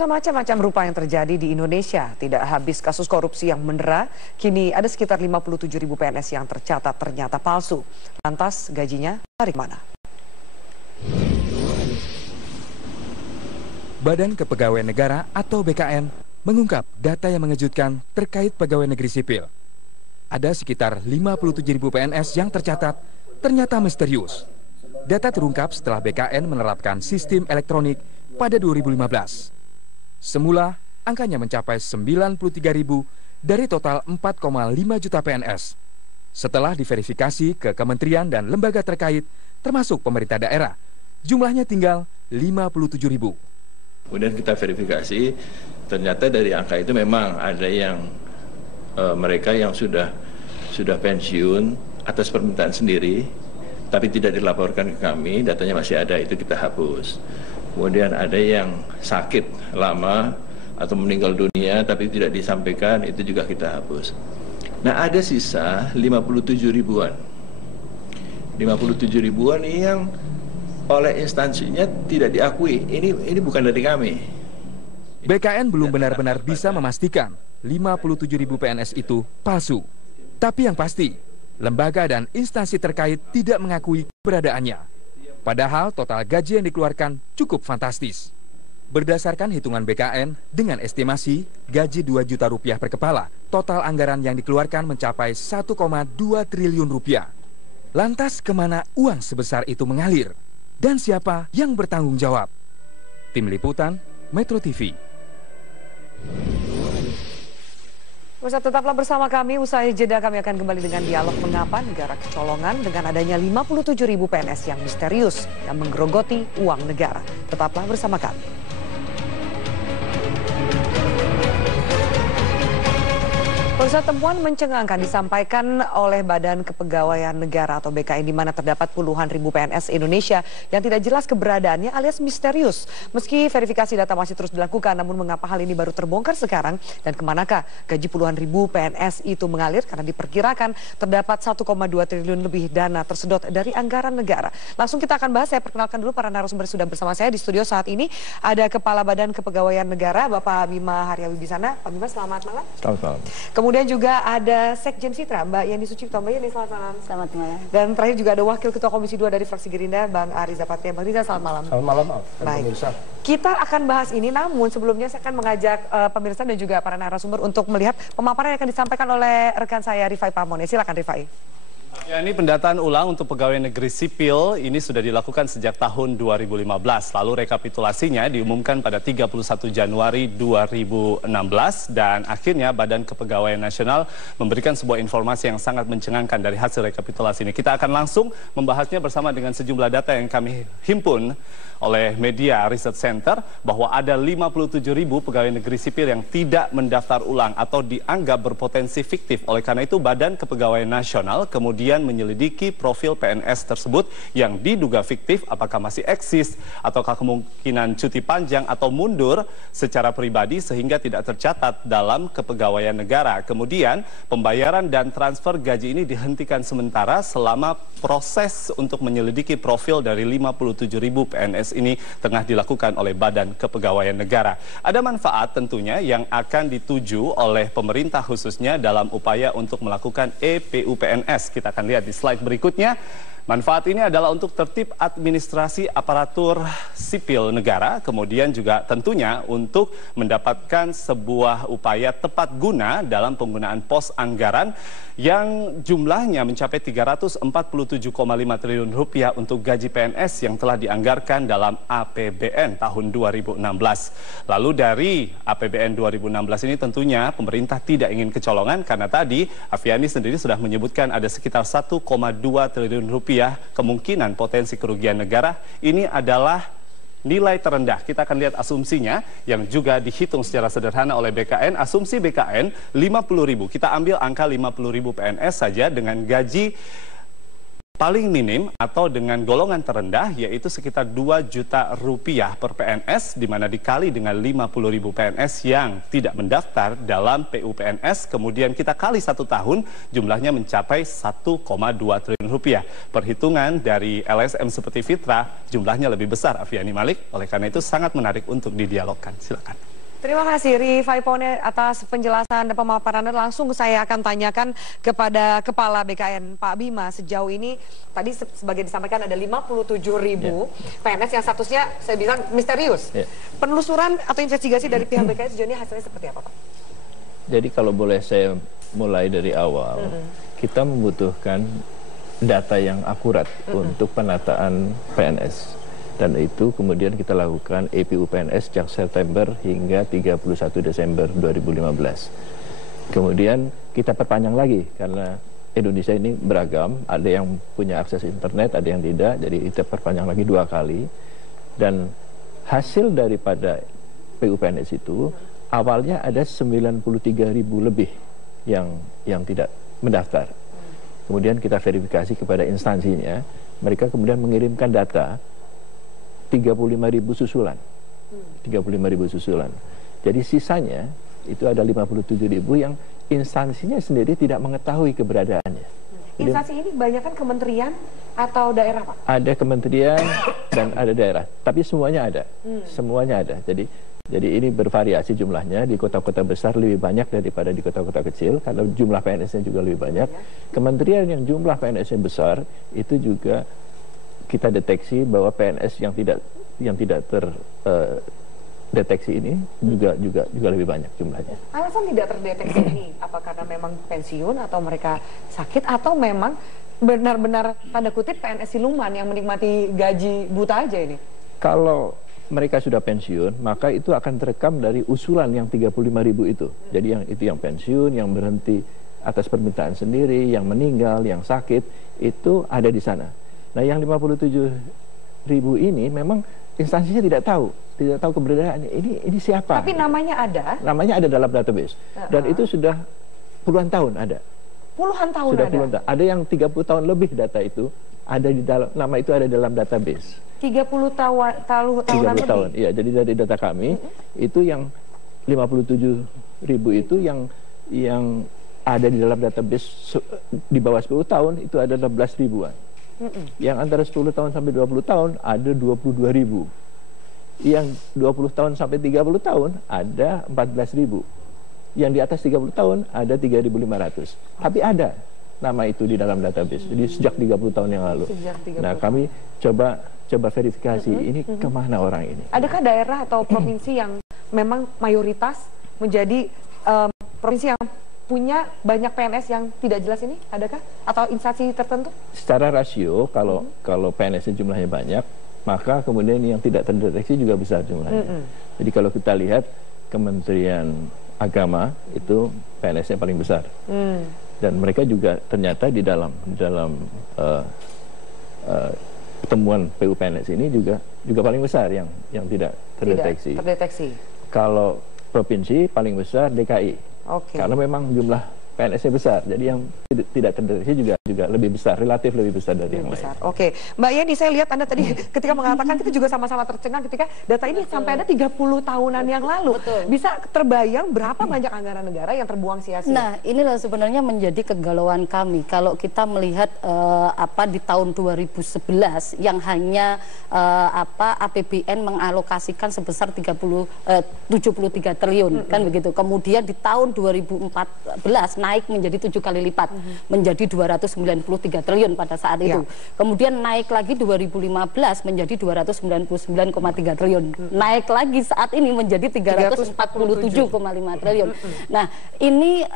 Pemirsa, macam-macam rupa yang terjadi di Indonesia. Tidak habis kasus korupsi yang mendera, kini ada sekitar 57.000 PNS yang tercatat ternyata palsu. Lantas gajinya dari mana? Badan Kepegawaian Negara atau BKN mengungkap data yang mengejutkan terkait pegawai negeri sipil. Ada sekitar 57.000 PNS yang tercatat ternyata misterius. Data terungkap setelah BKN menerapkan sistem elektronik pada 2015. Semula, angkanya mencapai 93.000 dari total 4,5 juta PNS. Setelah diverifikasi ke kementerian dan lembaga terkait, termasuk pemerintah daerah, jumlahnya tinggal 57.000. Kemudian kita verifikasi, ternyata dari angka itu memang ada yang mereka yang sudah pensiun atas permintaan sendiri, tapi tidak dilaporkan ke kami, datanya masih ada, itu kita hapus. Kemudian ada yang sakit lama atau meninggal dunia tapi tidak disampaikan, itu juga kita hapus. Nah, ada sisa 57 ribuan. 57 ribuan yang oleh instansinya tidak diakui. Ini bukan dari kami. BKN belum benar-benar bisa memastikan 57.000 PNS itu palsu. Tapi yang pasti, lembaga dan instansi terkait tidak mengakui keberadaannya. Padahal total gaji yang dikeluarkan cukup fantastis. Berdasarkan hitungan BKN, dengan estimasi gaji 2 juta rupiah per kepala, total anggaran yang dikeluarkan mencapai 1,2 triliun rupiah. Lantas kemana uang sebesar itu mengalir? Dan siapa yang bertanggung jawab? Tim Liputan, Metro TV. Pemirsa, tetaplah bersama kami. Usai jeda kami akan kembali dengan dialog mengapa negara kecolongan dengan adanya 57.000 PNS yang misterius yang menggerogoti uang negara. Tetaplah bersama kami. Pemirsa, temuan mencengangkan disampaikan oleh Badan Kepegawaian Negara atau BKN di mana terdapat puluhan ribu PNS Indonesia yang tidak jelas keberadaannya alias misterius. Meski verifikasi data masih terus dilakukan, namun mengapa hal ini baru terbongkar sekarang dan kemanakah gaji puluhan ribu PNS itu mengalir karena diperkirakan terdapat 1,2 triliun lebih dana tersedot dari anggaran negara. Langsung kita akan bahas, saya perkenalkan dulu para narasumber sudah bersama saya di studio saat ini. Ada Kepala Badan Kepegawaian Negara, Bapak Bima Haryawibisana. Pak Bima, selamat malam. Selamat malam. Kemudian juga ada Sekjen Citra, Mbak Yeni Sucipto. Mbak Yeni, selamat malam. Selamat malam. Dan terakhir juga ada Wakil Ketua Komisi 2 dari fraksi Gerindra, Bang Riza Patria. Bang Riza, selamat malam. Selamat malam, baik. Kita akan bahas ini, namun sebelumnya saya akan mengajak pemirsa dan juga para narasumber untuk melihat pemaparan yang akan disampaikan oleh rekan saya, Rifai Pamone. Silakan, Rifai. Ya, ini pendataan ulang untuk pegawai negeri sipil ini sudah dilakukan sejak tahun 2015. Lalu rekapitulasinya diumumkan pada 31 Januari 2016 dan akhirnya Badan Kepegawaian Nasional memberikan sebuah informasi yang sangat mencengangkan dari hasil rekapitulasi ini. Kita akan langsung membahasnya bersama dengan sejumlah data yang kami himpun oleh Media Research Center bahwa ada 57.000 pegawai negeri sipil yang tidak mendaftar ulang atau dianggap berpotensi fiktif. Oleh karena itu Badan Kepegawaian Nasional kemudian menyelidiki profil PNS tersebut yang diduga fiktif, apakah masih eksis ataukah kemungkinan cuti panjang atau mundur secara pribadi sehingga tidak tercatat dalam kepegawaian negara. Kemudian pembayaran dan transfer gaji ini dihentikan sementara selama proses untuk menyelidiki profil dari 57.000 PNS ini tengah dilakukan oleh Badan Kepegawaian Negara. Ada manfaat tentunya yang akan dituju oleh pemerintah khususnya dalam upaya untuk melakukan EPUPNS. Kita akan lihat di slide berikutnya. Manfaat ini adalah untuk tertib administrasi aparatur sipil negara, kemudian juga tentunya untuk mendapatkan sebuah upaya tepat guna dalam penggunaan pos anggaran yang jumlahnya mencapai 347,5 triliun rupiah untuk gaji PNS yang telah dianggarkan dalam APBN tahun 2016. Lalu dari APBN 2016 ini tentunya pemerintah tidak ingin kecolongan karena tadi Afiani sendiri sudah menyebutkan ada sekitar 1,2 triliun rupiah kemungkinan potensi kerugian negara. Ini adalah nilai terendah. Kita akan lihat asumsinya yang juga dihitung secara sederhana oleh BKN. Asumsi BKN 50.000. Kita ambil angka 50.000 PNS saja dengan gaji paling minim atau dengan golongan terendah yaitu sekitar 2 juta rupiah per PNS, di mana dikali dengan 50.000 PNS yang tidak mendaftar dalam PUPNS, kemudian kita kali 1 tahun jumlahnya mencapai 1,2 triliun rupiah. Perhitungan dari LSM seperti Fitra jumlahnya lebih besar, Afiani Malik. Oleh karena itu sangat menarik untuk didialogkan. Silakan. Terima kasih Rifai Pone atas penjelasan dan pemaparannya. Langsung saya akan tanyakan kepada Kepala BKN Pak Bima. Sejauh ini tadi sebagai disampaikan ada 57.000 PNS yang statusnya saya bilang misterius. Penelusuran atau investigasi dari pihak BKN sejauh ini hasilnya seperti apa Pak? Jadi kalau boleh saya mulai dari awal, kita membutuhkan data yang akurat untuk penataan PNS. Dan itu kemudian kita lakukan EPU PNS sejak September hingga 31 Desember 2015. Kemudian kita perpanjang lagi karena Indonesia ini beragam, ada yang punya akses internet, ada yang tidak, jadi kita perpanjang lagi 2 kali. Dan hasil daripada PU PNS itu awalnya ada 93.000 lebih yang tidak mendaftar. Kemudian kita verifikasi kepada instansinya, mereka kemudian mengirimkan data 35.000 susulan. 35.000 susulan. Jadi sisanya itu ada 57.000 yang instansinya sendiri tidak mengetahui keberadaannya. Instansi ini kebanyakan kementerian atau daerah Pak? Ada kementerian dan ada daerah, tapi semuanya ada. Semuanya ada. Jadi ini bervariasi jumlahnya. Di kota-kota besar lebih banyak daripada di kota-kota kecil karena jumlah PNS-nya juga lebih banyak. Kementerian yang jumlah PNS-nya besar itu juga kita deteksi bahwa PNS yang tidak terdeteksi ini juga lebih banyak jumlahnya. Alasan tidak terdeteksi ini apa karena memang pensiun atau mereka sakit atau memang benar-benar tanda kutip PNS siluman yang menikmati gaji buta aja ini? Kalau mereka sudah pensiun, maka itu akan terekam dari usulan yang 35.000 itu. Jadi yang pensiun, yang berhenti atas permintaan sendiri, yang meninggal, yang sakit, itu ada di sana. Nah, yang 57.000 ini memang instansinya tidak tahu keberadaannya. Ini siapa? Tapi namanya ada? Namanya ada dalam database. Dan itu sudah puluhan tahun ada. Puluhan tahun sudah ada? Puluhan tahun. Ada yang 30 tahun lebih data itu ada di dalam, nama itu ada dalam database. 30 tahunan lebih? Iya, jadi dari data kami, itu yang 57.000 itu yang ada di dalam database di bawah 10 tahun, itu ada 16 ribuan. Yang antara 10 tahun sampai 20 tahun ada 22.000. Yang 20 tahun sampai 30 tahun ada 14.000. Yang di atas 30 tahun ada 3.500. Tapi ada nama itu di dalam database. Jadi sejak 30 tahun yang lalu. Nah, kami coba verifikasi ini kemana orang ini. Adakah daerah atau provinsi yang memang mayoritas menjadi provinsi yang punya banyak PNS yang tidak jelas ini? Adakah? Atau instansi tertentu? Secara rasio, kalau PNS jumlahnya banyak, maka kemudian yang tidak terdeteksi juga besar jumlahnya. Jadi kalau kita lihat Kementerian Agama itu PNS-nya paling besar. Dan mereka juga ternyata di dalam temuan PU PNS ini juga paling besar yang tidak terdeteksi. Tidak terdeteksi. Kalau provinsi paling besar DKI. Karena memang jumlah PNS-nya besar, jadi yang tidak terdeteksi juga lebih besar, relatif lebih besar dari yang lain. Oke, Mbak Yeni, saya lihat Anda tadi ketika mengatakan kita juga sama-sama tercengang ketika data ini sampai ada 30 tahunan yang lalu. Bisa terbayang berapa banyak anggaran negara yang terbuang sia-sia? Nah, inilah sebenarnya menjadi kegalauan kami. Kalau kita melihat di tahun 2011 yang hanya APBN mengalokasikan sebesar 73 triliun, kan begitu. Kemudian di tahun 2014 naik menjadi 7 kali lipat, menjadi 293 triliun pada saat itu. Kemudian naik lagi 2015 menjadi 299,3 triliun. Naik lagi saat ini menjadi 347,5 triliun. Nah, ini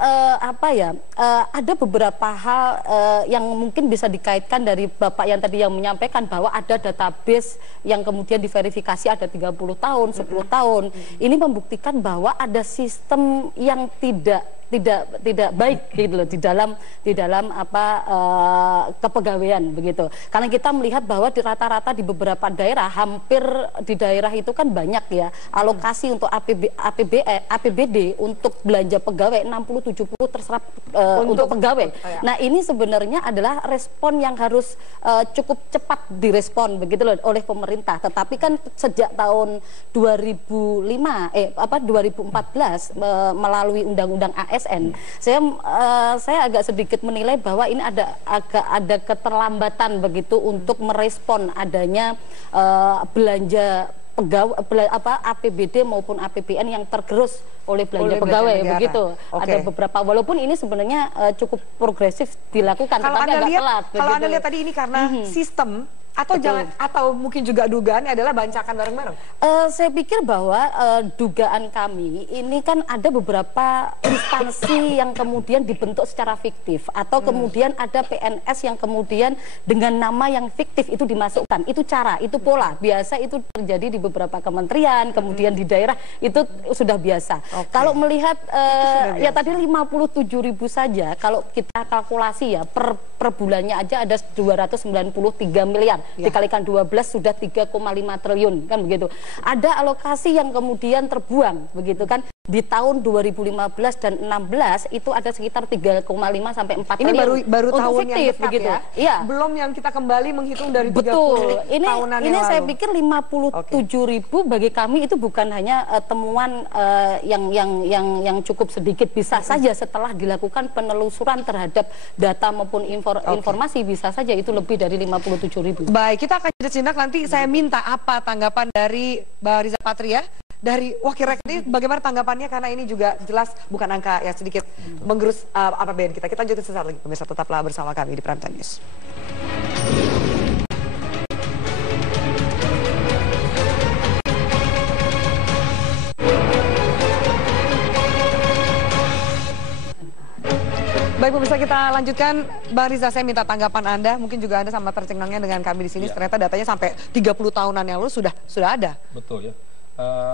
ada beberapa hal yang mungkin bisa dikaitkan dari Bapak yang tadi yang menyampaikan bahwa ada database yang kemudian diverifikasi ada 30 tahun, 10 tahun. Ini membuktikan bahwa ada sistem yang tidak baik gitu loh di dalam kepegawaian begitu. Karena kita melihat bahwa di rata-rata di beberapa daerah, hampir di daerah itu kan banyak ya alokasi untuk APBD untuk belanja pegawai 60-70 terserap untuk pegawai. Nah, ini sebenarnya adalah respon yang harus cukup cepat direspon begitu loh oleh pemerintah. Tetapi kan sejak tahun 2014 melalui undang-undang ASN, saya agak sedikit menilai bahwa ini ada keterlambatan begitu untuk merespon adanya belanja APBD maupun APBN yang tergerus oleh belanja pegawai begitu. Ada beberapa, walaupun ini sebenarnya cukup progresif dilakukan, kalau tetapi agak telat. Kalau Anda lihat tadi ini karena sistem atau jangan, atau mungkin juga dugaannya adalah bancakan bareng-bareng? Saya pikir bahwa dugaan kami ini kan ada beberapa instansi yang kemudian dibentuk secara fiktif, atau kemudian ada PNS yang kemudian dengan nama yang fiktif itu dimasukkan. Itu cara, itu pola biasa, itu terjadi di beberapa kementerian, kemudian di daerah itu sudah biasa. Kalau melihat ya tadi 57.000 saja, kalau kita kalkulasi ya per bulannya aja ada 293 miliar. Dikalikan 12 sudah 3,5 triliun kan begitu. Ada alokasi yang kemudian terbuang begitu kan. Di tahun 2015 dan 16 itu ada sekitar 3,5 sampai 4 triliun. Ini baru tahun fiktif, yang dekat begitu. Ya. Belum yang kita kembali menghitung dari 30 tahunan ini yang saya lalu. pikir 57.000 bagi kami itu bukan hanya temuan yang cukup sedikit. Bisa saja setelah dilakukan penelusuran terhadap data maupun informasi bisa saja itu lebih dari 57.000. Baik, kita akan jeda sejenak, nanti saya minta apa tanggapan dari Mbak Riza Patria dari Wakil Rektor ini, bagaimana tanggapannya, karena ini juga jelas bukan angka yang sedikit menggerus APBN kita. Kita lanjutkan sesaat lagi, pemirsa, tetaplah bersama kami di Prime Time News. Baik pemirsa, kita lanjutkan. Bang Riza, saya minta tanggapan Anda, mungkin juga Anda sama tercengangnya dengan kami di sini. Ternyata datanya sampai 30 tahunan yang lalu sudah ada. Betul ya.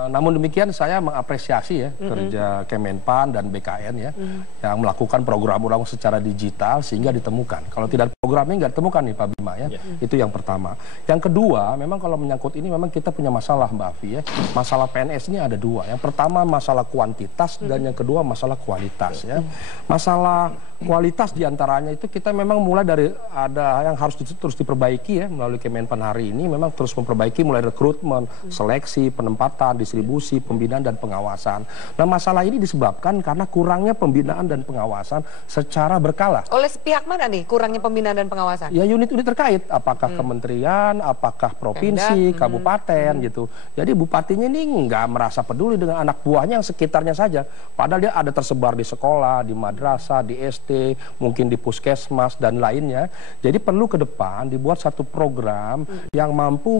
Namun demikian saya mengapresiasi ya kerja Kemenpan dan BKN ya yang melakukan program ulang secara digital sehingga ditemukan. Kalau tidak ada programnya nggak ditemukan nih Pak Bima ya. Itu yang pertama. Yang kedua, memang kalau menyangkut ini memang kita punya masalah Mbak Afi ya. Masalah PNS ini ada dua. Yang pertama masalah kuantitas dan yang kedua masalah kualitas ya. Masalah kualitas diantaranya itu kita memang mulai dari ada yang harus terus diperbaiki ya melalui Kemenpan hari ini, memang terus memperbaiki mulai rekrutmen, seleksi, penempatan, distribusi, pembinaan dan pengawasan. Nah masalah ini disebabkan karena kurangnya pembinaan dan pengawasan secara berkala. Oleh pihak mana nih kurangnya pembinaan dan pengawasan? Ya unit-unit terkait, apakah kementerian, apakah provinsi, kabupaten gitu. Jadi bupatinya ini nggak merasa peduli dengan anak buahnya yang sekitarnya saja. Padahal dia ada tersebar di sekolah, di madrasah, di SD, mungkin di puskesmas dan lainnya. Jadi perlu ke depan dibuat satu program yang mampu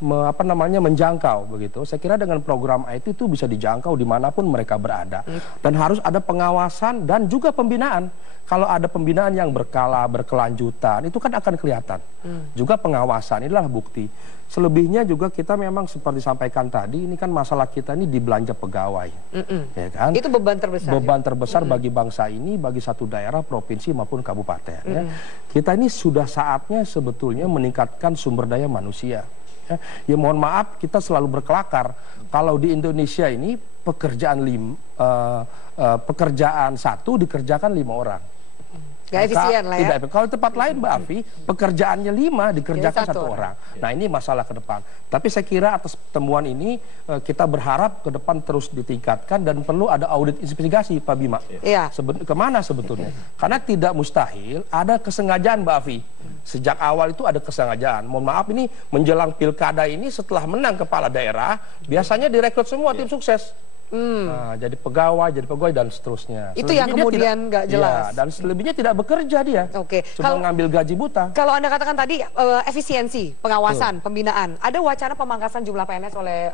menjangkau begitu. Saya kira dengan program IT itu bisa dijangkau dimanapun mereka berada. Dan harus ada pengawasan dan juga pembinaan. Kalau ada pembinaan yang berkala, berkelanjutan, itu kan akan kelihatan. Juga pengawasan, inilah bukti. Selebihnya juga kita memang seperti disampaikan tadi, ini kan masalah kita ini di belanja pegawai. Ya kan? Itu beban terbesar. Beban terbesar bagi bangsa ini, bagi satu daerah, provinsi maupun kabupaten. Ya. Kita ini sudah saatnya sebetulnya meningkatkan sumber daya manusia. Ya mohon maaf, kita selalu berkelakar. Kalau di Indonesia ini pekerjaan satu dikerjakan 5 orang. Gak efisien lah ya. Kalau tempat lain Mbak Afi, pekerjaannya 5 dikerjakan satu orang. Nah ini masalah ke depan. Tapi saya kira atas temuan ini kita berharap ke depan terus ditingkatkan dan perlu ada audit investigasi Pak Bima. Kemana sebetulnya? Karena tidak mustahil ada kesengajaan Mbak Afi. Sejak awal itu ada kesengajaan. Mohon maaf ini menjelang pilkada ini setelah menang kepala daerah, biasanya direkrut semua tim sukses. Nah, jadi pegawai dan seterusnya. Itu yang kemudian nggak jelas. Ya, dan selebihnya tidak bekerja dia. Cuma ngambil gaji buta. Kalau Anda katakan tadi efisiensi, pengawasan, pembinaan. Ada wacana pemangkasan jumlah PNS oleh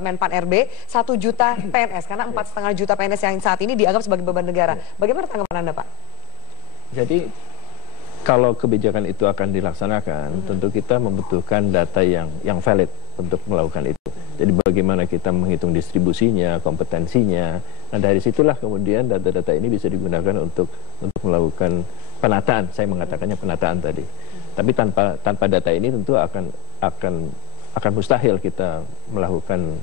Menpan RB 1 juta PNS. Karena 4,5 juta PNS yang saat ini dianggap sebagai beban negara. Bagaimana tanggapan Anda Pak? Jadi kalau kebijakan itu akan dilaksanakan, tentu kita membutuhkan data yang valid untuk melakukan itu. Jadi bagaimana kita menghitung distribusinya, kompetensinya. Nah dari situlah kemudian data-data ini bisa digunakan untuk melakukan penataan. Saya mengatakannya penataan tadi. Tapi tanpa data ini tentu akan mustahil kita melakukan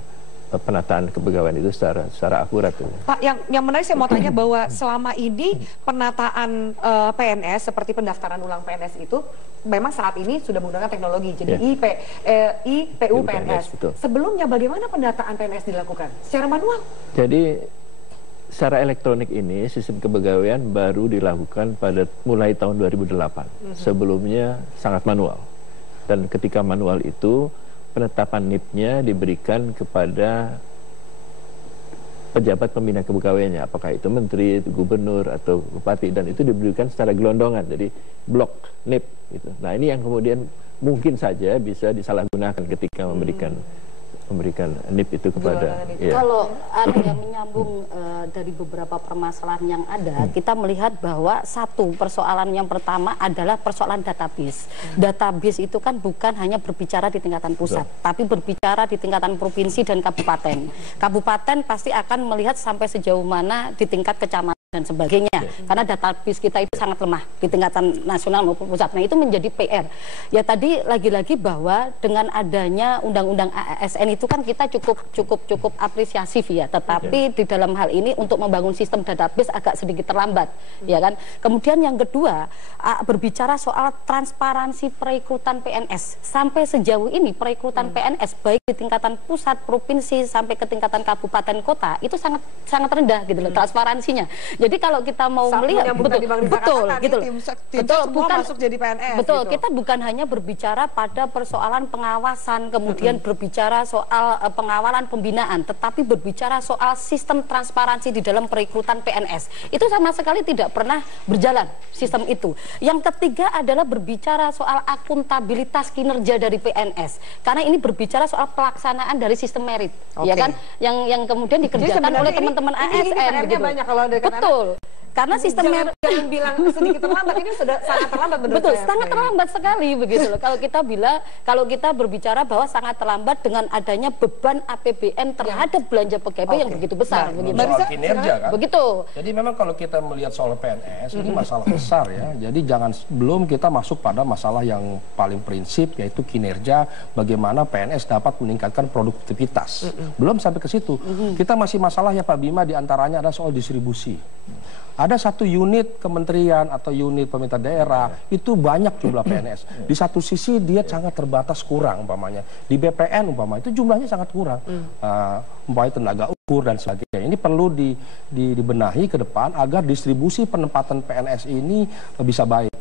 penataan kepegawaian itu secara akurat. Pak, yang menarik saya mau tanya bahwa selama ini penataan PNS seperti pendaftaran ulang PNS itu memang saat ini sudah menggunakan teknologi, jadi IPU PNS. Sebelumnya bagaimana pendataan PNS dilakukan? Secara manual? Jadi secara elektronik ini sistem kepegawaian baru dilakukan mulai tahun 2008. Sebelumnya sangat manual. Dan ketika manual itu penetapan NIP-nya diberikan kepada pejabat pembina kepegawaiannya, apakah itu menteri, gubernur, atau bupati, dan itu diberikan secara gelondongan, jadi blok NIP gitu. Nah ini yang kemudian mungkin saja bisa disalahgunakan ketika memberikan NIP itu kepada ya. Kalau ada yang menyambung dari beberapa permasalahan yang ada, kita melihat bahwa satu persoalan yang pertama adalah persoalan database. Database itu kan bukan hanya berbicara di tingkatan pusat, tapi berbicara di tingkatan provinsi dan kabupaten. Kabupaten pasti akan melihat sampai sejauh mana di tingkat kecamatan dan sebagainya, karena database kita itu sangat lemah di tingkatan nasional maupun pusat. Nah itu menjadi PR. Ya tadi lagi-lagi bahwa dengan adanya undang-undang ASN itu kan kita cukup apresiatif ya, tetapi di dalam hal ini untuk membangun sistem database agak sedikit terlambat, ya kan. Kemudian yang kedua, berbicara soal transparansi perekrutan PNS. Sampai sejauh ini perekrutan PNS baik di tingkatan pusat, provinsi sampai ke tingkatan kabupaten kota itu sangat rendah gitu loh transparansinya. Jadi kalau kita mau melihat betul gitu loh. Betul, bukan masuk jadi PNS. Betul, gitu. Kita bukan hanya berbicara pada persoalan pengawasan, kemudian berbicara soal pengawalan pembinaan, tetapi berbicara soal sistem transparansi di dalam perekrutan PNS. Itu sama sekali tidak pernah berjalan sistem itu. Yang ketiga adalah berbicara soal akuntabilitas kinerja dari PNS. Karena ini berbicara soal pelaksanaan dari sistem merit, ya kan? Yang kemudian dikerjakan oleh teman-teman ASN gitu. Banyak kalau betul. Karena sistem jangan bilang sedikit terlambat, ini sudah sangat terlambat menurut betul, saya. sangat terlambat sekali begitu loh. Kalau kita berbicara bahwa sangat terlambat dengan adanya beban APBN terhadap belanja pegawai yang begitu besar begitu. Soal kinerja kan. Begitu. Jadi memang kalau kita melihat soal PNS ini masalah besar ya. Jadi belum kita masuk pada masalah yang paling prinsip yaitu kinerja, bagaimana PNS dapat meningkatkan produktivitas. Belum sampai ke situ. Kita masih masalah ya Pak Bima, diantaranya ada soal distribusi. Ada satu unit kementerian atau unit pemerintah daerah itu banyak jumlah PNS. Di satu sisi dia sangat terbatas kurang umpamanya. Di BPN umpamanya itu jumlahnya sangat kurang. Umpamanya tenaga ukur dan sebagainya. Ini perlu dibenahi ke depan agar distribusi penempatan PNS ini bisa baik.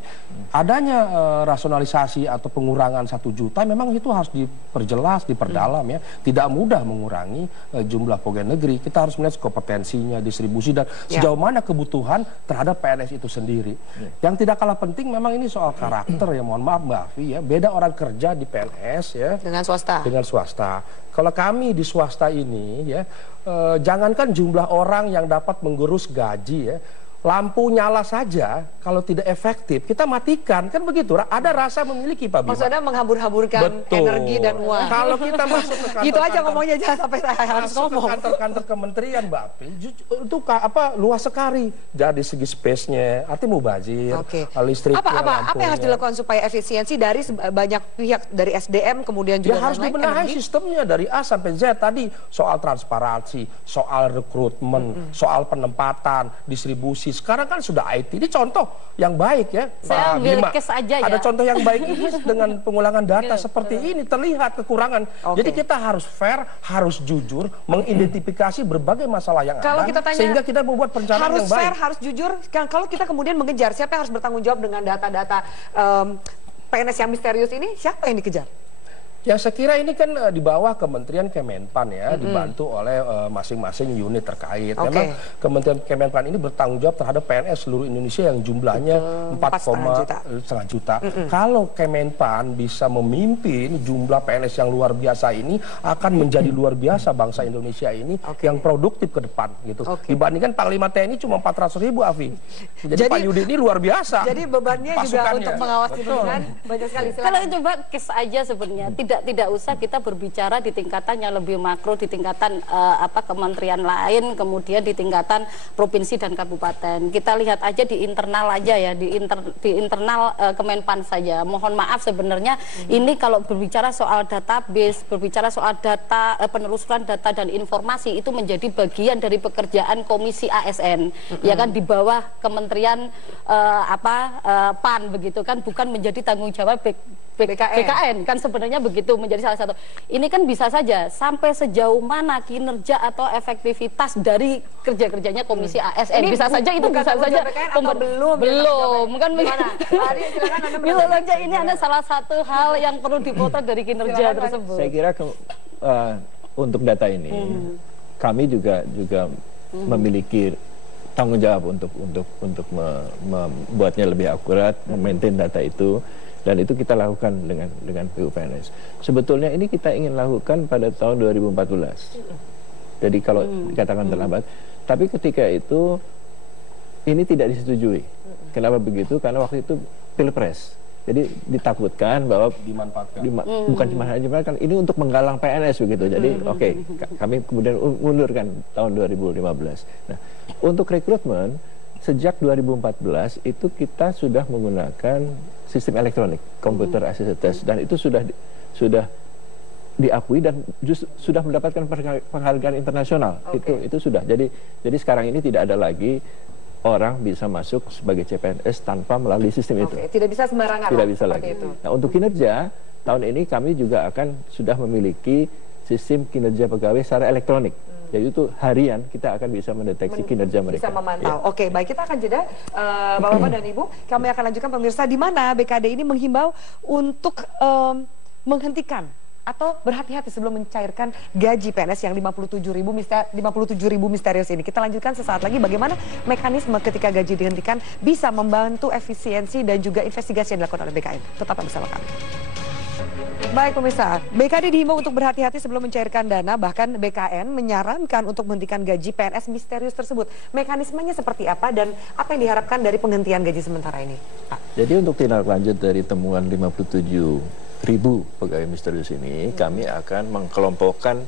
Adanya rasionalisasi atau pengurangan 1 juta memang itu harus diperjelas, diperdalam ya. Tidak mudah mengurangi jumlah pegawai negeri. Kita harus melihat kompetensinya, distribusi dan sejauh mana kebutuhan terhadap PNS itu sendiri. Yang tidak kalah penting memang ini soal karakter ya, mohon maaf Mbak Afi ya. Beda orang kerja di PNS ya dengan swasta. Dengan swasta. Kalau kami di swasta ini ya, jangankan jumlah orang yang dapat menggerus gaji ya, lampu nyala saja kalau tidak efektif kita matikan, kan begitu. Ada rasa memiliki Pak Bima. Maksudnya menghambur-hamburkan energi dan uang. Kalau kita masuk ke kantor, gitu aja ngomongnya, jangan sampai saya harus ngomong. Kantor-kantor kementerian Mbak Api itu luas sekali dari segi space-nya, artinya mubazir, listriknya, apa yang harus dilakukan supaya efisiensi dari banyak pihak, dari SDM kemudian juga harus dibenahi sistemnya dari A sampai Z. Tadi soal transparansi, soal rekrutmen, soal penempatan, distribusi. Sekarang kan sudah IT, ini contoh yang baik ya. Saya ambil case aja ya. Ada contoh yang baik ini dengan pengulangan data seperti ini terlihat kekurangan. Jadi kita harus fair, harus jujur, mengidentifikasi berbagai masalah yang ada, sehingga kita membuat perencanaan yang baik. Harus fair, harus jujur. Kalau kita kemudian mengejar, siapa yang harus bertanggung jawab dengan data-data PNS yang misterius ini? Siapa yang dikejar? Ya saya kira ini kan di bawah Kementerian Kemenpan ya, dibantu oleh masing-masing unit terkait. Memang Kementerian Kemenpan ini bertanggung jawab terhadap PNS seluruh Indonesia yang jumlahnya 4,5 juta. Kalau Kemenpan bisa memimpin jumlah PNS yang luar biasa ini, akan menjadi luar biasa bangsa Indonesia ini yang produktif ke depan gitu. Dibandingkan Panglima TNI cuma 400.000 Afi. Jadi Pak Yudi ini luar biasa. Jadi bebannya juga untuk mengawasi pembinaan banyak sekali. Kalau coba case aja sebenarnya, tidak usah kita berbicara di tingkatan yang lebih makro, di tingkatan kementerian lain, kemudian di tingkatan provinsi dan kabupaten. Kita lihat aja di internal aja ya, di internal Kemenpan saja. Mohon maaf sebenarnya ini kalau berbicara soal database, berbicara soal data, penelusuran data dan informasi itu menjadi bagian dari pekerjaan Komisi ASN, ya kan, di bawah Kementerian PAN begitu kan, bukan menjadi tanggung jawab BKN kan sebenarnya begitu menjadi salah satu. Ini kan bisa saja sampai sejauh mana kinerja atau efektivitas dari kerja-kerjanya Komisi ASN. Ini bisa saja itu bisa saja belum kan bisa saja ini ada salah satu hal yang perlu dipotret dari kinerja tersebut. Saya kira untuk data ini kami juga memiliki tanggung jawab untuk membuatnya lebih akurat, memaintain data itu. Dan itu kita lakukan dengan PUPNS. Sebetulnya ini kita ingin lakukan pada tahun 2014. Jadi kalau dikatakan terlambat, tapi ketika itu ini tidak disetujui. Kenapa begitu? Karena waktu itu Pilpres. Jadi ditakutkan bahwa bukan cuma dimanfaatkan, ini untuk menggalang PNS begitu. Jadi kami kemudian mundurkan tahun 2015. Nah, untuk rekrutmen sejak 2014 itu kita sudah menggunakan sistem elektronik, computer assisted test, dan itu sudah diakui dan sudah mendapatkan penghargaan internasional. Itu sudah. Jadi sekarang ini tidak ada lagi orang bisa masuk sebagai CPNS tanpa melalui sistem itu. Tidak bisa sembarangan. Tidak bisa lagi. Itu. Nah, untuk kinerja tahun ini kami juga sudah memiliki sistem kinerja pegawai secara elektronik. Jadi itu harian kita akan bisa mendeteksi kinerja mereka. Bisa memantau. Ya. Oke, baik, kita akan jeda Bapak-bapak dan Ibu. Kami akan lanjutkan pemirsa di mana BKD ini menghimbau untuk menghentikan atau berhati-hati sebelum mencairkan gaji PNS yang 57.000 misterius ini. Kita lanjutkan sesaat lagi bagaimana mekanisme ketika gaji dihentikan bisa membantu efisiensi dan juga investigasi yang dilakukan oleh BKN. Tetap bersama kami. Baik pemirsa, BKD dihimbau untuk berhati-hati sebelum mencairkan dana, bahkan BKN menyarankan untuk menghentikan gaji PNS misterius tersebut. Mekanismenya seperti apa dan apa yang diharapkan dari penghentian gaji sementara ini, Pak? Jadi untuk tindak lanjut dari temuan 57.000 pegawai misterius ini, kami akan mengkelompokkan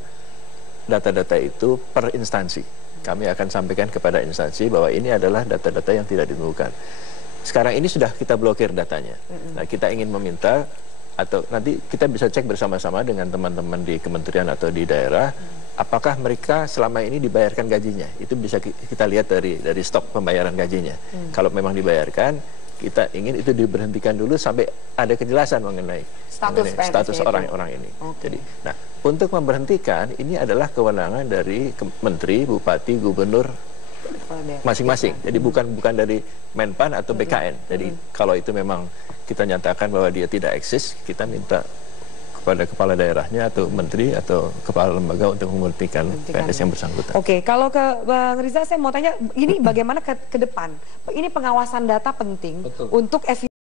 data-data itu per instansi. Kami akan sampaikan kepada instansi bahwa ini adalah data-data yang tidak ditemukan. Sekarang ini sudah kita blokir datanya. Nah, kita ingin meminta atau nanti kita bisa cek bersama-sama dengan teman-teman di kementerian atau di daerah, apakah mereka selama ini dibayarkan gajinya. Itu bisa kita lihat dari stok pembayaran gajinya. Kalau memang dibayarkan, kita ingin itu diberhentikan dulu sampai ada kejelasan mengenai status orang-orang ini. Jadi, nah, untuk memberhentikan ini adalah kewenangan dari menteri, bupati, gubernur masing-masing. Jadi bukan dari Menpan atau BKN. Jadi kalau itu memang kita nyatakan bahwa dia tidak eksis, kita minta kepada kepala daerahnya atau menteri atau kepala lembaga untuk memberhentikan PNS yang bersangkutan. Oke, kalau ke Bang Riza saya mau tanya, ini bagaimana ke depan? Ini pengawasan data penting untuk efisiensi